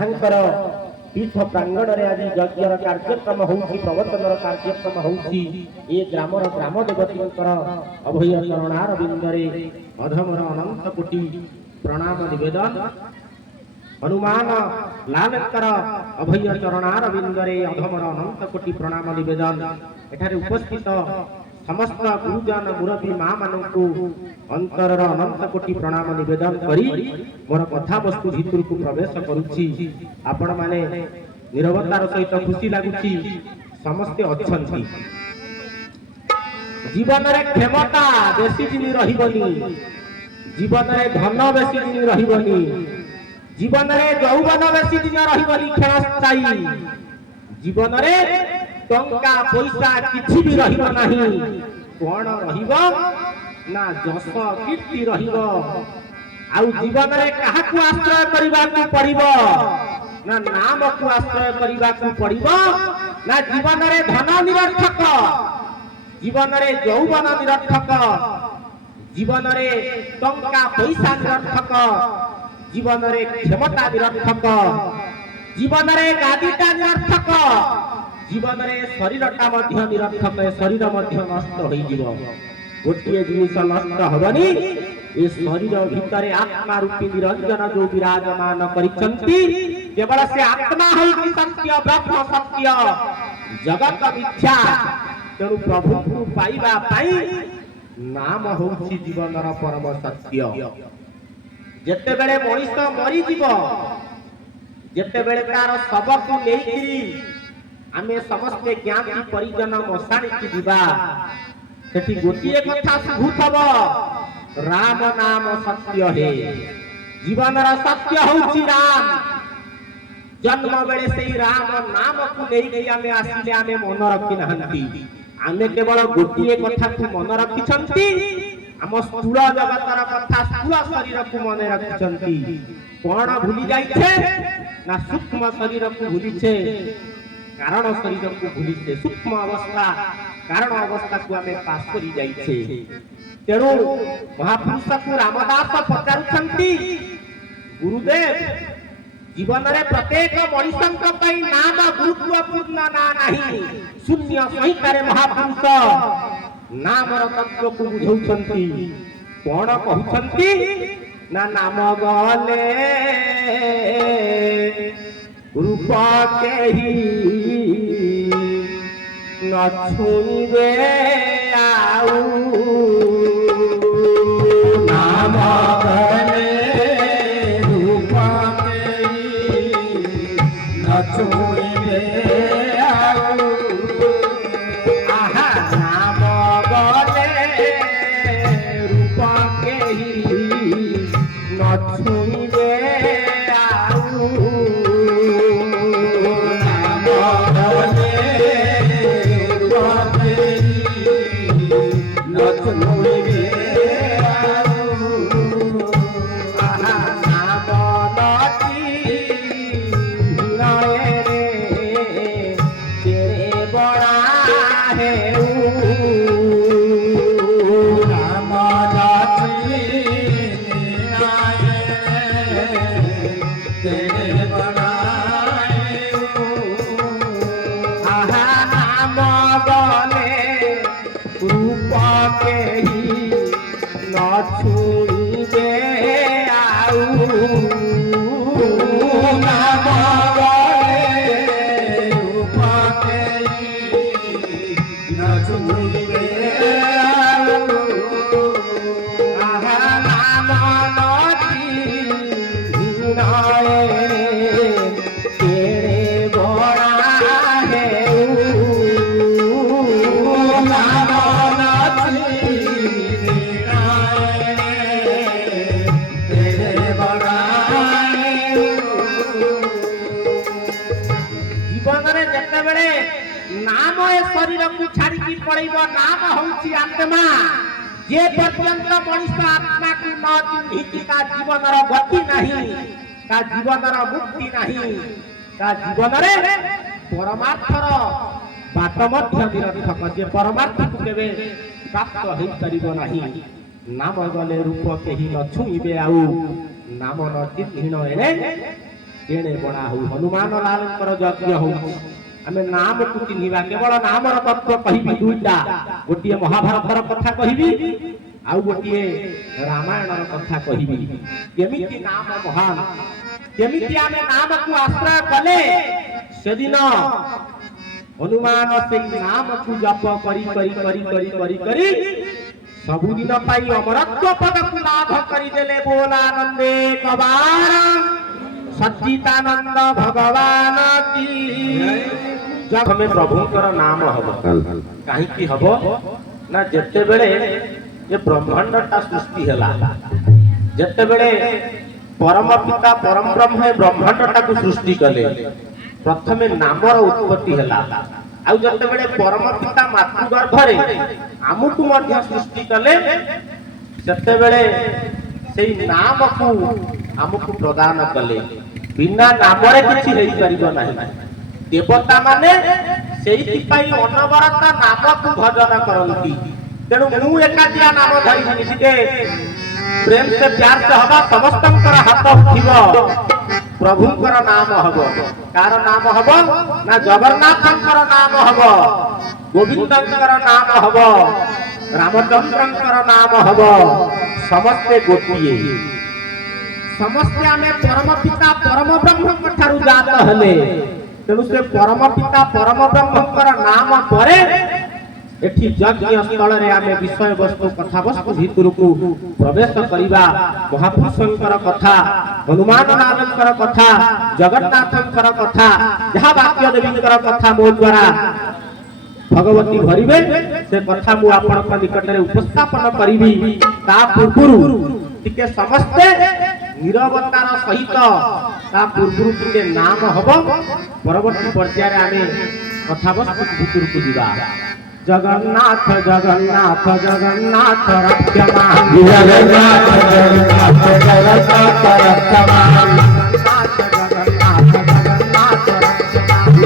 ଯାହାଙ୍କର पीठ प्रांगण रे आज यज्ञर कार्यक्रम होउछि प्रवचनर कार्यक्रम होउछि ए ग्रामर ग्राम देवतींकर अभय चरणार बिंदरे अधमर अनंत कोटि प्रणाम निवेदन हनुमान लालकर अभय चरणार बिंदरे अधमर अनंत कोटि प्रणाम निवेदन एठारे उपस्थित समस्त गुरुजन मुरबी माँ मानू अंतरर अनंत कोटि प्रणाम निवेदन करी मोर कथा वस्तु भितर को प्रवेश करुछि आपण माने निरवतार सहित खुशी लगुछि समस्ते अच्छी जीवन रे क्षमता बेसी दिन रहिबनी जीवन रे धन बेसी दिन रहिबनी जीवन रे यौवन बेसी दिन रहिबनी क्षणस्थायी जीवन रे टंका पैसा किछि भी रहिबो नाही कोन रहिबो ना जस कीर्ति रहिबो आउ जीवन रे काहा को आश्रय करिबा को पड़िबो ना नाम को आश्रय करिबा को पड़िबो ना जीवन रे धन निरर्थक जीवन रे यौवन निरर्थक जीवन रे टंका पैसा निरर्थक जीवन रे क्षमता निरर्थक जीवन रे गादीटा निरर्थक जीवन रे शरीरटा मध्य निरर्थक शरीर मध्य नष्ट होई जीवो गोटिए जिनिस नष्ट हबनी ए शरीर भितरे आत्मा रूपी निरंजन जो विराजमान करिसंती केवल से आत्मा होई सत्य ब्रह्म सत्य जगत मिथ्या तेणु प्रभु को पाइबा पाई नाम होउछि जीवनर परम सत्य जेते बेले मनुष्य मरि जीवो जेते बेले तार शव को लेकिरी आमे समस्ते ज्ञाति परिजन मशाणी की दिबा सेठी गोटिए कथा सुभुतब राम नाम सत्य है जीवनर सत्य होउछि राम जन्म बेले से राम नाम को लेई गई आमे आसीले आमे मन रखि नहंती आमे केवल गोटिए कथा को मन रखिछंती आम स्थूल जगतर कथा स्थूल शरीर को मन रखिछंती कोन भूली जाइछे ना सूक्ष्म शरीर को भूलिछे कारण शरीर को भूलिछे सूक्ष्म अवस्था कारण अवस्था को आमे पास करी जाइछे तेणु महापुरुष को रामदास पचारुछंती गुरुदेव जीवन रे प्रत्येक मनुष्यक पई नाम गुरुत्वपूर्ण ना नाही शून्य संहितारे महापुरुष नामर तत्व को बुझौछंती कोन कहउछंती ना नाम गले रूप केही न छुइबे आउ नाम गले रूप केही न छुइबे आउ आहा नाम गले रूप केही न छुइबे शरीर को छाड़ी पड़ेगा नाम होउछि आत्मा जे पर्यंत मनुष्य आत्मा को न चिन्हित ता जीवनर गति नहीं ता जीवनर मुक्ति नहीं ता जीवन रे परमार्थर बाट मध्य निरर्थक जे परमार्थ को केबे प्राप्त होई परिबो नहीं नाम गले रूप केही न छुइबे आउ नाम न चिन्हिण एने तेणे बड़ा हो हनुमान लाल यज्ञ हो आम नाम को चिन्हवा केवल नामर तत्व कहि दुईटा गोटे महाभारतर कथा कहि आउ गोटे रामायणर कथा कहि केमिति नाम महान केमिति आमे नाम को आश्रय कले सेदिन हनुमान से नाम को जप करी करी करी करी करी करी सबुदिन पाई अमरत्व पद को लाभ करी देले बोलानंदे कबार सच्चिदानंद भगवान की जब हमें प्रभुंकर नाम हब कहीं की हब ना जेते बेले ये ब्रह्मांडटा सृष्टि हैला जेते बेले परम पिता परम ब्रह्म ब्रह्मांडटा को सृष्टि कले प्रथमे नामर उत्पत्ति हैला आउ जते बेले परम पिता मातृगर्भ रे आमुकु मध्य सृष्टि कले जते बेले सेई नाम को आमुकु प्रदान कले बिना नामरे किछि हेई परिबो नाही देवता माने सेई पई अनवरत नाम को भजन करंती तेणु मु एकादिया नाम धरि निसिते प्रेम से प्यार से हवा समस्तंकर हाथ उठिबो प्रभुंकर नाम हबो कार नाम हबो ना जगन्नाथंकर नाम हबो गोविंदंकर नाम हबो रामचंद्रंकर नाम हबो समस्ते गोटिए समस्ते आमे परम पिता परम ब्रह्म कठारु जात हले तेणु से परम पिता परम ब्रह्मंकर नाम परे एठी यज्ञ स्थल रे आमे विषय वस्तु कथा वस्तु भितर को प्रवेश करिबा महापुरुषंकर कथा हनुमान नाथंकर कथा जगन्नाथंकर कथा जहा वाक्य देवींकर कथा मो द्वारा भगवती भरिबे से कथा मु आपन निकट रे उपस्थापन करिबी ता पूर्वरु टिके समस्ते निरवतार सहित ता पूर्वरु टिके नाम हबो परवर्ती पर्याय रे आमे कथा वस्तु भितर को दिबा जगन्नाथ जगन्नाथ जगन्नाथ रक्षमान जगन्नाथ जगन्नाथ जगन्नाथ रक्षमान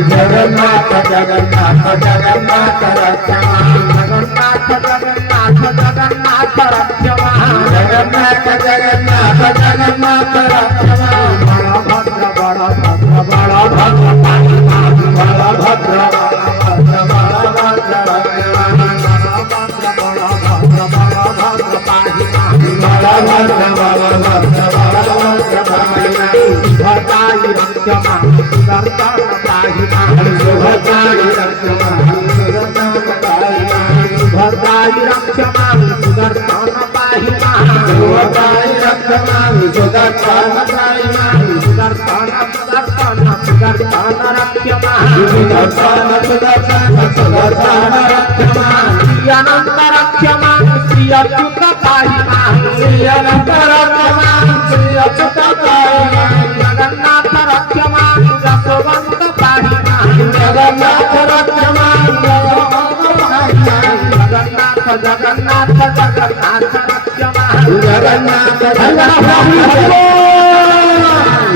जगन्नाथ जगन्नाथ जगन्नाथ रक्षमान जगन्नाथ जगन्नाथ जगन्नाथ रक्षमान जगन्नाथ जगन्नाथ जगन्नाथ रक्षमान बलभद्र बलभद्र बलभद्र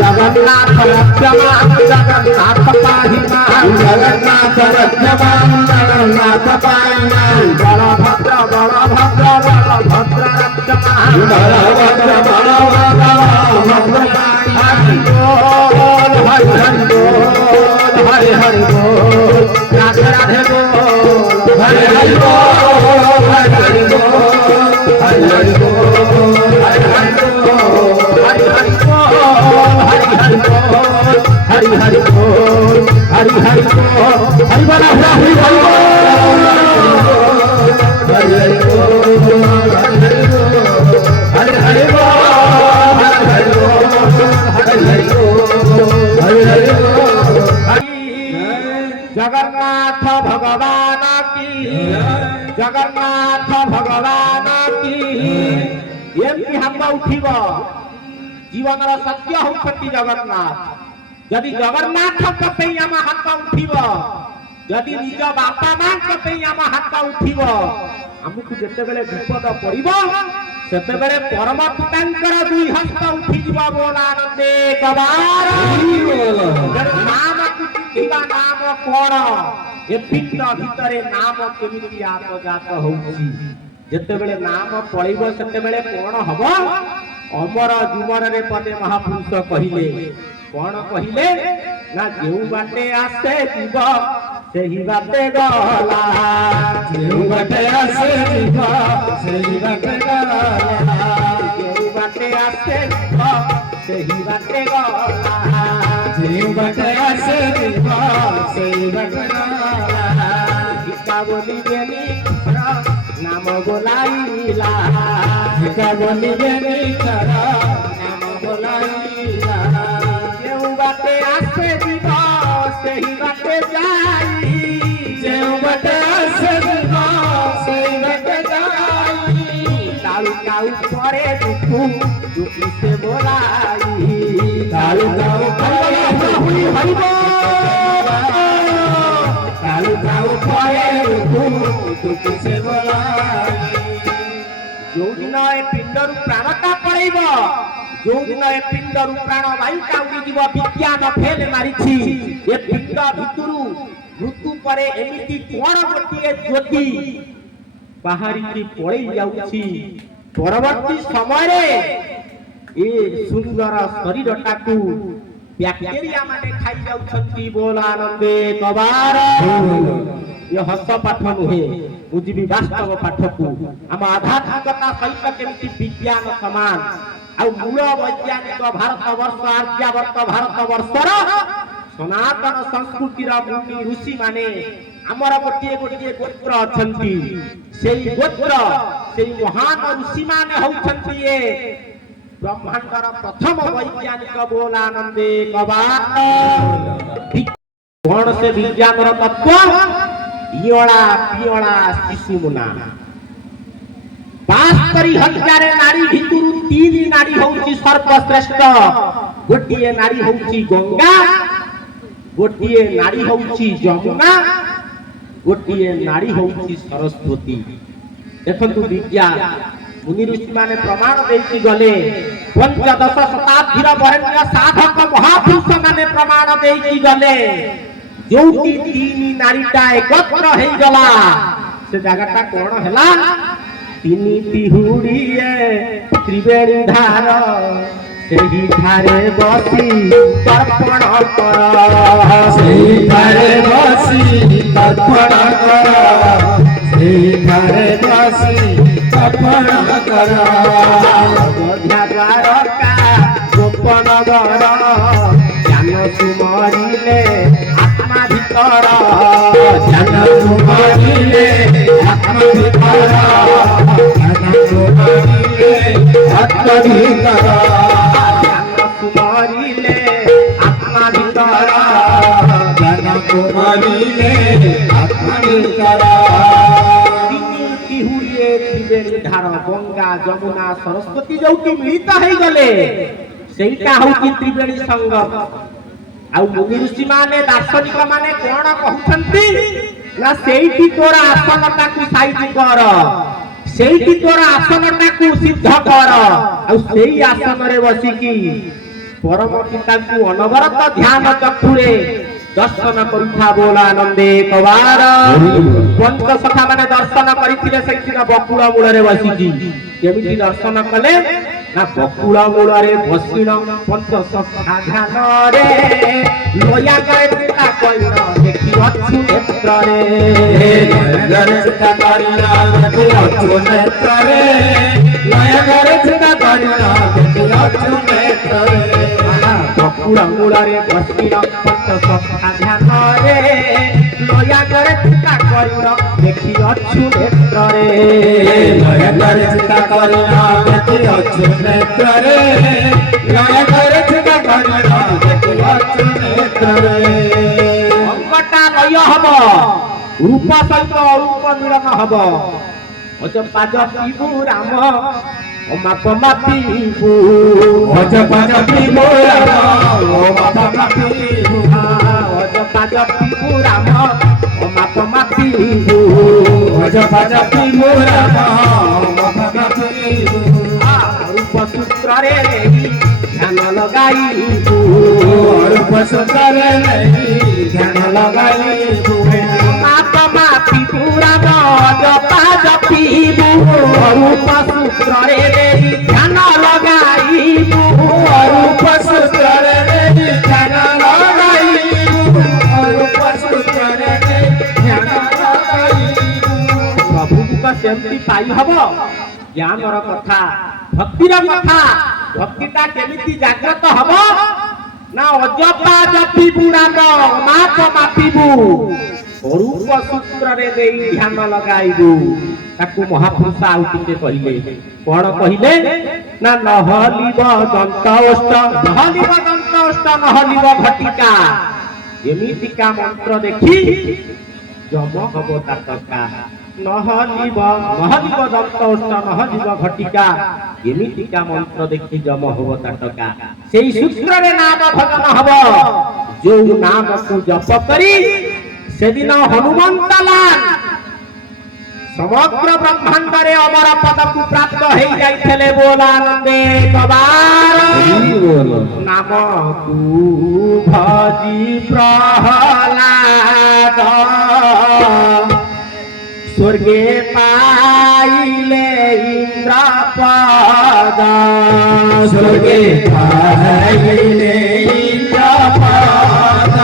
जगन्नाथ रक्षमान जगन्नाथ पाहिमान जगन्नाथ रक्षमान जगन्नाथ पाहिमान बलभद्र बलभद्र बलभद्र रक्षमान बलभद्र बलभद्र बलभद्र हरि बोल हरि हरि बोल राधे राधे बोल हरि हरि बोल हरि हरि बोल हरि हरि बोल हरि हरि बोल हरि हरि बोल हरि हरि बोल हरि हरि बोल हरि हरि बोल हरि बोला हरि हरि बोल हरि हरि बोल हरि हरि बोल हरि हरि बोल हरि हरि बोल हरि हरि बोल जगन्नाथ भगवान की जगन्नाथ भगवान की एमती हम उठिबो जीवन सत्य होती जगन्नाथ यदि जगन्नाथ कपे आम हाथ उठिब यदि निज बापा मां कपे आम हाथ उठिब आमको जिते बेले विपद पड़ब सेते बेले परम पितांकर दुई हस्त उठिଯିब बोलानंदे कबार नाम कुटिबा नाम कोण ए पिंड भितरे नाम केमिति आत्मजात होउछि जिते बेले नाम पड़ब सेते बेले कोण हबो अमर जीवन रे पदे महापुरुष कहिले कौन कहले ना जो बाटे आसे जीव सेही बाटे गला जो बाटे आसे जीव सेही बाटे गला जो बाटे आसे जीव सेही बाटे गला जो बाटे आसे जीव सेही बाटे गला भिका बोली बेनी नाम बोलाइला भिका बोली बेनी नाम बोलाइला जो बाटे आसे जीव सेही बाटे जाई जो बाटे आसे जीव सेही बाटे जाई तालु काउ परे दुखु दुखी से बोलाई तालु काउ परे हुई हरिबो तालु काउ परे दुखी से बोलाई जो दिन ए पिंडरु प्राणता पळैब जो दिन ए पिंडरु प्राण वायु काउडी जीव विज्ञान फेल मारिछि ए पिंड भितरु मृत्यु परे एमिति कोण गोटिए ज्योति बाहरी की पळै जाउछि परवर्ती समय रे ए सुंदर शरीरटाकू बैक्टेरिया माने खाई जाउछंती बोल आनंदे कबार ये हस पाठ नुहे बुझी वास्तव पाठ को आम आध्यात्मिकता सहित केमिति विज्ञान समान आ मूल वैज्ञानिक भारत वर्ष आर्यावर्त भारत वर्षर सनातन संस्कृतिर मुनि ऋषि माने आमर गोटे गोटे गोत्र अछंती सेई गोत्र सेई महान ऋषि माने होछंती ए ब्रह्मांडर प्रथम वैज्ञानिक बोल आनंदे कबार कौन से विज्ञान तत्व इयोला पियोला शिशु मुना 72,000 नारी भितरु 3 नारी होउची सर्वश्रेष्ठ गोटिए नारी होउची गंगा गोटिए नारी होउची जमुना गोटिए नारी होउची सरस्वती देखंतु विज्ञान मुनि ऋषि माने प्रमाण देइछि गले पंचदश शताब्दीर वरेण्य साधक महापुरुष माने प्रमाण देइछि गले जोटी 3 नारीटा एकत्र हेइ गला से जगहटा कोन हला 3 तिहुड़िए त्रिवेणी धार सेही धारे बसी तर्पण कर सेही धारे बसी तर्पण कर सेही धारे बसी तर्पण कर अध्यागार का गोपन गर ज्ञान सुमरिले आत्मा भीतर ज्ञान सुमरिले आत्मा भीतर ज्ञान सुमरिले आत्मा भीतर ज्ञान सुमरिले आत्मा भीतर ज्ञान सुमरिले आत्मा भीतर धार गंगा जमुना सरस्वती जोटी मिलित हो गले सेटा होची त्रिवेणी संगम आ मुनि ऋषि माने दार्शनिक माने कोन कहउछंती ना सेठी तोरा आसनटा को साइज कर सेठी तोरा आसनटा को सिद्ध कर आ सेही आसन रे बसी की परम पिता को अनवरत ध्यान चक्षुरे दर्शन करुथा बोल आनंदे कबार पंच सखा माने दर्शन करिथिले सेदिन बकुळ मूल रे बसिकी केमिति दर्शन कले ना बकुळ मूल रे बसिन पंच सखा ध्यान रे लोया गए पिता कइर देखि अछु नेत्र रे नगर चिता करिया देखि अछु नेत्र रे नगर चिता करिया देखि अछु नेत्र रे बकुळ मूल रे बसिन पंच सखा ध्यान रे लोया गए पिता कइर देखि अछु नेत्र रे नगर चिता करिया देखि अछु नेत्र रे नगर चिता करिया देखि अछु नेत्र रे अंगटा लय हब रूप सहित अरूप मिलन हब अज पाज पीबू राम ओमा पमा पीबू अज पाज पीबू राम ओमा पमा पीबू अज पाज पीबू राम ओमा पमा पीबू अज पाज पीबू राम ओमा पमा पीबू रूप सूत्र रे ध्यान लगाईबू रूप सूत्र रे ध्यान लगाईबू पमा पीबू राम अज पाज पीबू रूप सूत्र रे ध्यान लगाईबू रूप सूत्र रे सेमती पाई हब ज्ञानर कथा भक्तिर कथा भक्तिटा केमिति जागृत हब ना अजपा जपिबु नाम माप मापिबु रूप सूत्र रे देई ध्यान लगाइबु ताकू महापुरुष आउ टिके कहिले कोन कहिले ना नहलिब दंतोष्ट नहलिब घटिका एमितिका मंत्र देखि जम हब ताटका नहलिब दंतोष्ट नहलिब घटिका एमितिका मंत्र देखि जम हब ताटका सेई सूत्र रे नाम भजन हब जो नाम को जप करी सेदिन हनुमंत लाल समग्र ब्रह्मांड रे अमर पद को प्राप्त हो जाइछले बोलानंदे कबार नाम तू भजी प्रहलाद स्वर्गे पाइले इंद्रपद स्वर्गे पाइले इंद्रपद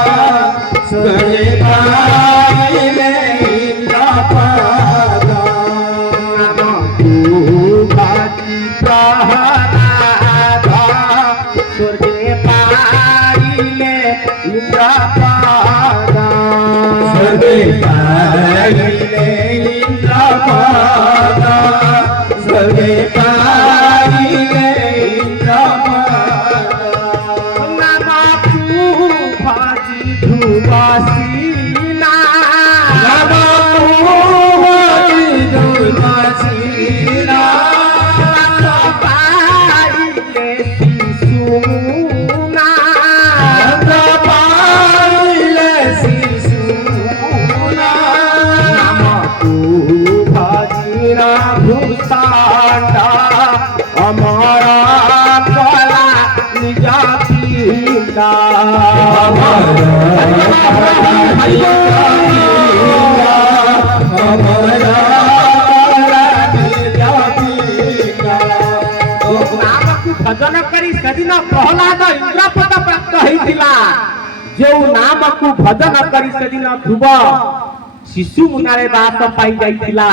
स्वर्गे पाइले इंद्रपद नाम तू भजी प्रहलाद स्वर्गे पाइले इंद्रपद स्वर्गे पाइले इंद्रपद स्वर्गे पाइले इंद्रपद नाम तू भजी ध्रुवसीना पाइले शिशुना नाम तू भजीना भूषांड अमर कला निज पीड़ा नाम को भजन करी सदिन प्रहलाद इंद्रपद प्राप्त होइतिला जो नाम को भजन करी सदिन ध्रुव शिशु मुनारे दास पाई जाइतिला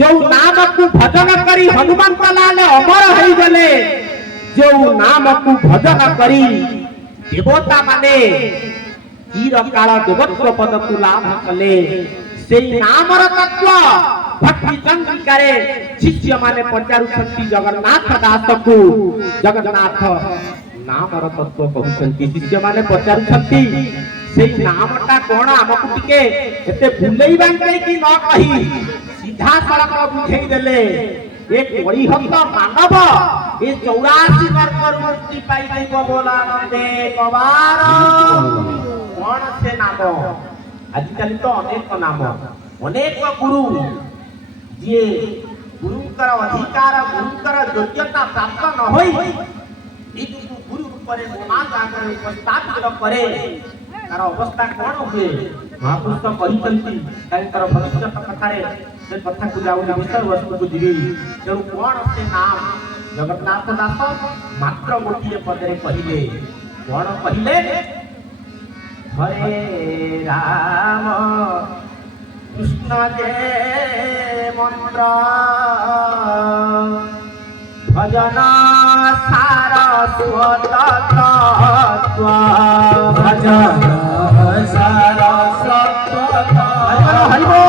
जो नाम को भजन करी हनुमंत लाल अमर होई गले जो नाम को भजन करी देवता माने चिर काल देवत्व पद को लाभ कले से नामर तत्व भक्ति चंद्रिकारे शिष्य माने पचारुछंती जगन्नाथ दास को जगन्नाथ नामर तत्व कहउछंती शिष्य माने पचारुछंती से नामटा कोन हमकु टिके एते भुलई बांकै कि न कही सीधा सड़क बुझेई देले एक वरिहत मानव ए 84 वर्षर मुक्ति पाई जाइबो बोलानंदे कबार कोन से नाम आजिकल तो अनेक नाम अनेक गुरु जे गुरुकर अधिकार गुरुकर योग्यता प्राप्त न होई गुरु रूपरे समाज आगे उपस्थापित करे तार अवस्था कौन हुए महापुरुष कहते तांकर भविष्य कथारे से कथा को जाऊ विषय वस्तु को जीवी तेणु कौन से नाम जगन्नाथ दास मात्र गोटे पदरे कहले कौन कहले हरे राम कृष्ण जे मंत्र भजन सार स्वत तत्व भजन सार स्वत हरि हरे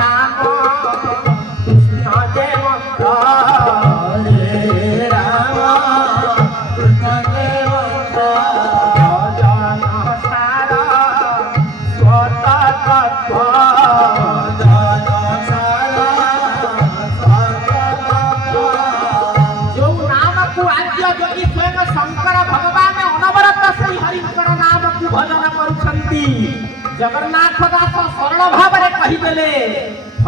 राम कृष्ण जे मंत्र भजन करुछंती जगन्नाथ दास सरल भाव रे कहि देले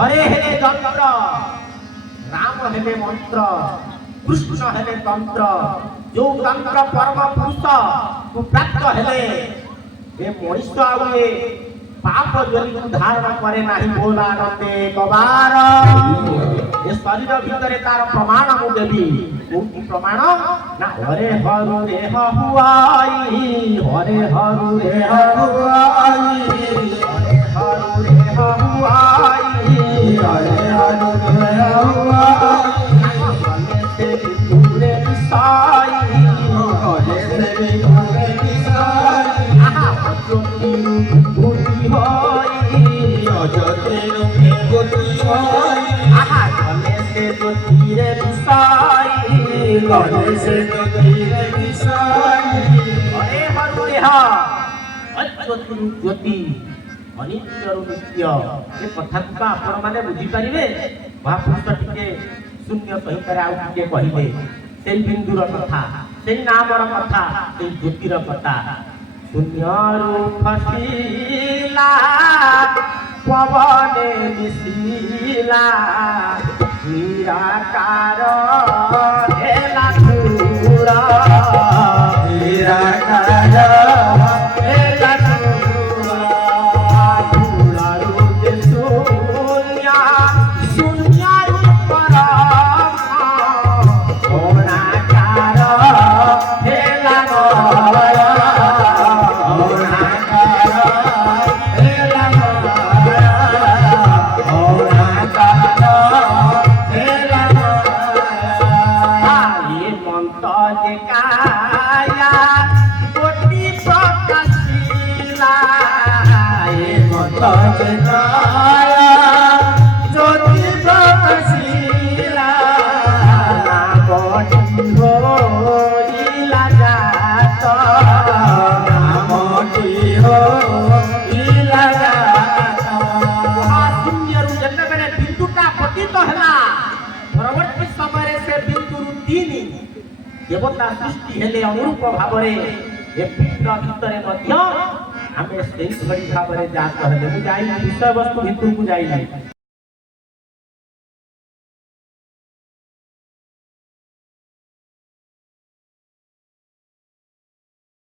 हरे हेले तंत्र राम हेले मंत्र कृष्ण हेले तंत्र जो तंत्र परम पुरुष को प्राप्त हेले ए मनुष्य आवे पाप जली धारण करे नाही बोलानंदे कबार ए शरीर भीतर तार प्रमाण मु देबी କୋଉଠି ପ୍ରମାଣ ନା ହରେ ହରୁ ରେ ହୁଆଇ ହରେ ହରୁ ରେ ହୁଆଇ ହରେ ହରୁ ରେ ହୁଆଇ ହରେ ହରୁ ରେ ହୁଆଇ ସେ ବିନ୍ଦୁରେ ମିଶାଇ ହରେ ସେ ବିନ୍ଦୁରେ ମିଶାଇ ଜ୍ୟୋତିରୁ ଭୂତି ହୋଇ ଅଯୋତିରୁ ବିଭୂତି ହୋଇ ଗଲେ ସେ ଜ୍ୟୋତିରେ ମିଶାଇ ଗଲେ ସେ ଜ୍ୟୋତିରେ ମିଶାଇ ହରେ ହରୁ ରେ ଅଜ୍ୟୋତିରୁ ଜ୍ୟୋତି ଅନିତ୍ୟରୁ ନିତ୍ୟ ଏ କଥାକୁ ତ ଆପଣମାନେ ବୁଝିପାରିବେ। ମହାପୁରୁଷ ଟିକେ ଶୂନ୍ୟ ସହିତରେ ଆଉ ଟିକେ କହିଲେ ସେଇ ବିନ୍ଦୁର କଥା, ସେଇ ନାମର କଥା, ସେଇ ଜ୍ୟୋତିର କଥା। ଶୂନ୍ୟରୁ ଖସିଲା ପବନେ ମିଶିଲା ନିରାକାର ହେଲା ଦୂର ନିରାକାର ହେଲା ଦୂର ଦୂରରୁ ଯେ ଶୂନ୍ୟ ଶୂନ୍ୟରୁ ପରମ ଓଣାକାର ହେଲା ଗୟ ଓଣାକାର ହେଲା ଗୟ ଓଣାକାର ହେଲା ଗୟ ମନ୍ତ ଯେ କାୟା କୋଟି ପ୍ରକାଶିଲା মত চেনায়া জ্যোতি প্রকাশিলা নামটি হইলা জাত নামটি হইলা জাত মহাশূন্যରୁ ଯେତେବେଳେ ବିନ୍ଦୁଟା ପତିତ ହେଲା ପରବର୍ତ୍ତୀ ସମୟରେ ସେ ବିନ୍ଦୁରୁ ତିନି ଦେବତା ସୃଷ୍ଟି ହେଲେ ଅନୁରୂପ ଭାବରେ ଏ ପିଣ୍ଡ ଭିତରେ ମଧ୍ୟ ଆମେ ସେଇଭଳି ଭାବରେ ଜାତ ହେଲେ। ମୁଁ ଯାଇନି ବିଷୟବସ୍ତୁ ଭିତରକୁ ଯାଇନି।